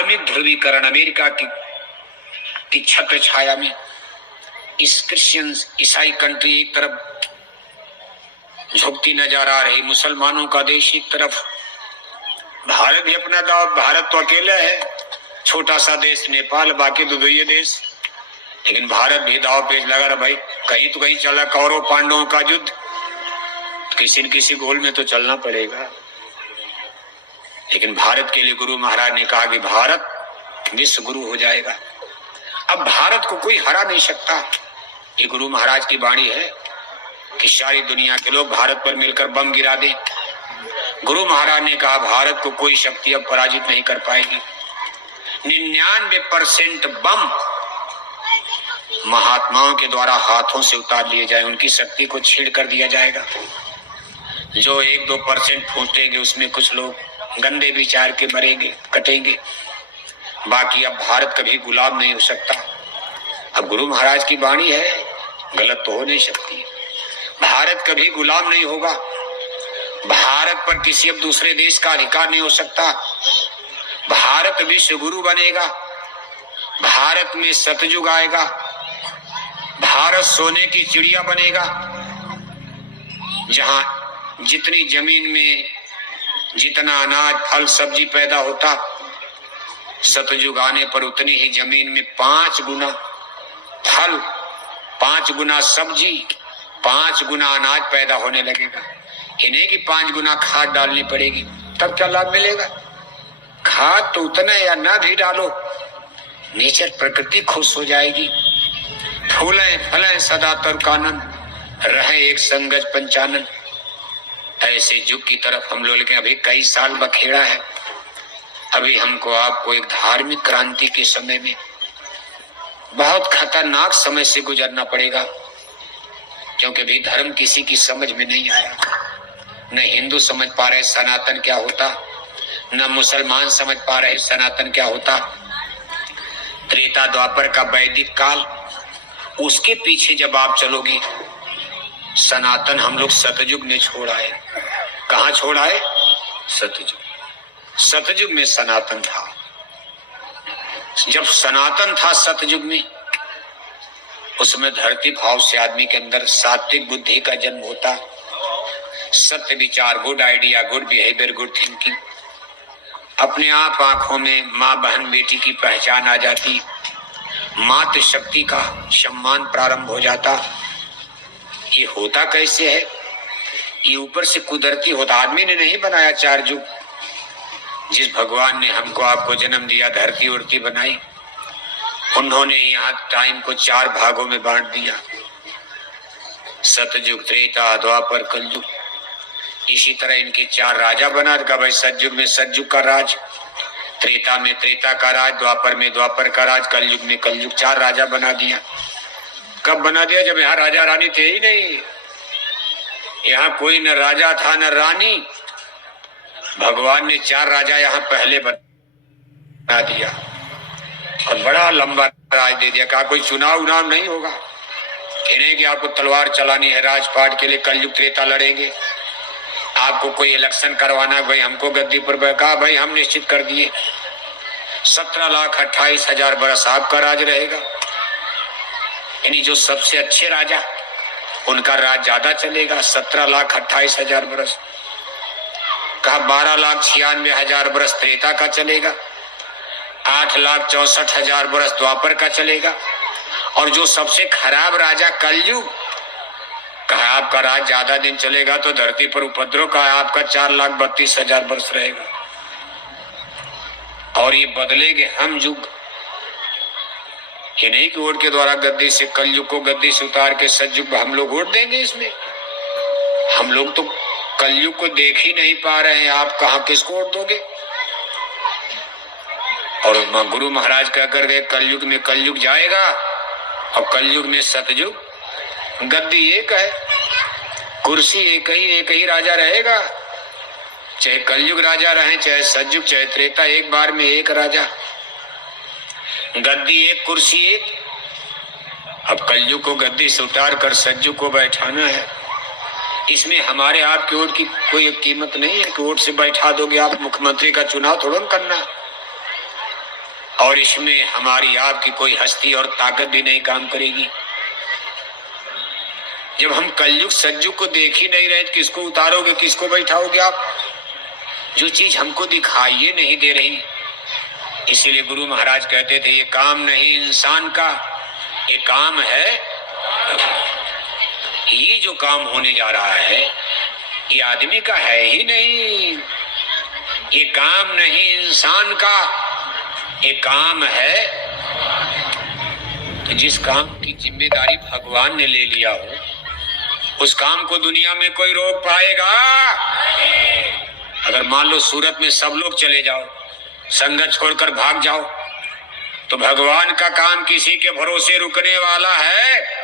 धार्मिक ध्रुवीकरण अमेरिका की छत्र छाया में इस क्रिश्चियन ईसाई कंट्री एक तरफ झुकती नजर आ रही, मुसलमानों का देश एक तरफ, भारत भी अपना दाव, भारत तो अकेला है, छोटा सा देश नेपाल, बाकी तो ये देश, लेकिन भारत भी दाव पेच लगा रहा भाई, कहीं तो कहीं चला कौरव पांडवों का युद्ध, किसी न किसी गोल में तो चलना पड़ेगा। लेकिन भारत के लिए गुरु महाराज ने कहा कि भारत विश्व गुरु हो जाएगा। अब भारत को कोई हरा नहीं सकता। ये गुरु महाराज की वाणी है कि सारी दुनिया के लोग भारत पर मिलकर बम गिरा दें। गुरु महाराज ने कहा भारत को कोई शक्ति अब पराजित नहीं कर पाएगी। 99% बम महात्माओं के द्वारा हाथों से उतार लिए जाए, उनकी शक्ति को छीड़ कर दिया जाएगा। जो 1-2% फूटेंगे उसमें कुछ लोग गंदे विचार के मरेंगे, कटेंगे, बाकी अब भारत कभी गुलाम नहीं हो सकता। अब गुरु महाराज की वाणी है, गलत तो हो नहीं सकती। भारत कभी गुलाम नहीं होगा, भारत पर किसी अब दूसरे देश का अधिकार नहीं हो सकता। भारत विश्व गुरु बनेगा, भारत में सतयुग आएगा, भारत सोने की चिड़िया बनेगा, जहां जितनी जमीन में जितना अनाज फल सब्जी पैदा होता, सतयुग आने पर उतनी ही जमीन में 5 गुना फल, 5 गुना सब्जी, 5 गुना अनाज पैदा होने लगेगा। इन्हें कि 5 गुना खाद डालनी पड़ेगी, तब क्या लाभ मिलेगा? खाद तो उतना या ना भी डालो, नेचर प्रकृति खुश हो जाएगी। फूलें फलें सदा तरुकानन, रहे एक संगज पंचानन। ऐसे युग की तरफ हम लोग, लेकिन अभी कई साल बखेड़ा है। अभी हमको आपको एक धार्मिक क्रांति के समय में बहुत खतरनाक समय से गुजरना पड़ेगा, क्योंकि अभी धर्म किसी की समझ में नहीं आया। न हिंदू समझ पा रहे सनातन क्या होता, न मुसलमान समझ पा रहे सनातन क्या होता। त्रेता द्वापर का वैदिक काल, उसके पीछे जब आप चलोगे, सनातन हम लोग सतयुग में छोड़ आए। कहाँ छोड़ आए? सतयुग। सतयुग में सनातन था। जब सनातन था सतयुग में, उसमें धरती भाव से आदमी के अंदर सात्विक बुद्धि का जन्म होता, सत्य विचार, good idea, good behaviour, good thinking, अपने आप आंखों में माँ बहन बेटी की पहचान आ जाती, मातृ शक्ति का सम्मान प्रारंभ हो जाता। ये होता कैसे है? ये ऊपर से कुदरती होता, आदमी ने नहीं बनाया 4 युग। जिस भगवान ने हमको आपको जन्म दिया, धरती उड़ती बनाई, उन्होंने यहाँ टाइम को 4 भागों में बांट दिया, सतयुग, त्रेता, द्वापर, कलयुग। इसी तरह इनके 4 राजा बना दिया भाई। सतयुग में सतयुग का राज, त्रेता में त्रेता का राज, द्वापर में द्वापर का राज, कलयुग में कलयुग। 4 राजा बना दिया। कब बना दिया? जब यहाँ राजा रानी थे ही नहीं, यहाँ कोई न राजा था न रानी। भगवान ने 4 राजा यहाँ पहले बना दिया और बड़ा लंबा राज दे दिया। कहा कोई चुनाव उनाव नहीं होगा, इन्हें कि आपको तलवार चलानी है राजपाट के लिए, कलयुग त्रेता लड़ेंगे। आपको कोई इलेक्शन करवाना, भाई हमको गद्दी पर, कहा भाई हम निश्चित कर दिए 17,28,000 बरस आपका राज रहेगा। यानी जो सबसे अच्छे राजा, उनका राज ज्यादा चलेगा, 17,28,000 बरस। कहा 12,96,000 बरस त्रेता का चलेगा, 8,64,000 बरस द्वापर का चलेगा, और जो सबसे खराब राजा कलयुग, कहा आपका राज ज्यादा दिन चलेगा, तो धरती पर उपद्रव का आपका 4,32,000 वर्ष रहेगा। और ये बदलेंगे हम युग, ये नहीं कि वोट के द्वारा गद्दी से कलयुग को गद्दी से उतार के सतयुग हम लोग वोट देंगे। इसमें हम लोग तो कलयुग को देख ही नहीं पा रहे हैं, आप कहाँ किसको वोट दोगे? और गुरु महाराज क्या कर गए, कलयुग में कलयुग जाएगा और कलयुग में सतयुग। गद्दी एक है, कुर्सी एक ही राजा रहेगा, चाहे कलयुग राजा रहे, चाहे सतयुग, चाहे त्रेता, एक बार में एक राजा। गद्दी एक, कुर्सी एक। अब कलयुग को गद्दी से उतार कर सतयुग को बैठाना है। इसमें हमारे आपके वोट की कोई कीमत नहीं है कि वोट से बैठा दोगे आप। मुख्यमंत्री का चुनाव थोड़ा करना, और इसमें हमारी आपकी कोई हस्ती और ताकत भी नहीं काम करेगी। जब हम कलयुग सज्जुग को देख ही नहीं रहे, किसको उतारोगे, किसको बैठाओगे आप? जो चीज हमको दिखाई नहीं दे रही। इसीलिए गुरु महाराज कहते थे, ये काम नहीं इंसान का, ये काम है। ये जो काम होने जा रहा है ये आदमी का है ही नहीं, ये काम नहीं इंसान का, ये काम है। तो जिस काम की जिम्मेदारी भगवान ने ले लिया हो, उस काम को दुनिया में कोई रोक पाएगा? अगर मान लो सूरत में सब लोग चले जाओ, संगत छोड़कर भाग जाओ, तो भगवान का काम किसी के भरोसे रुकने वाला है?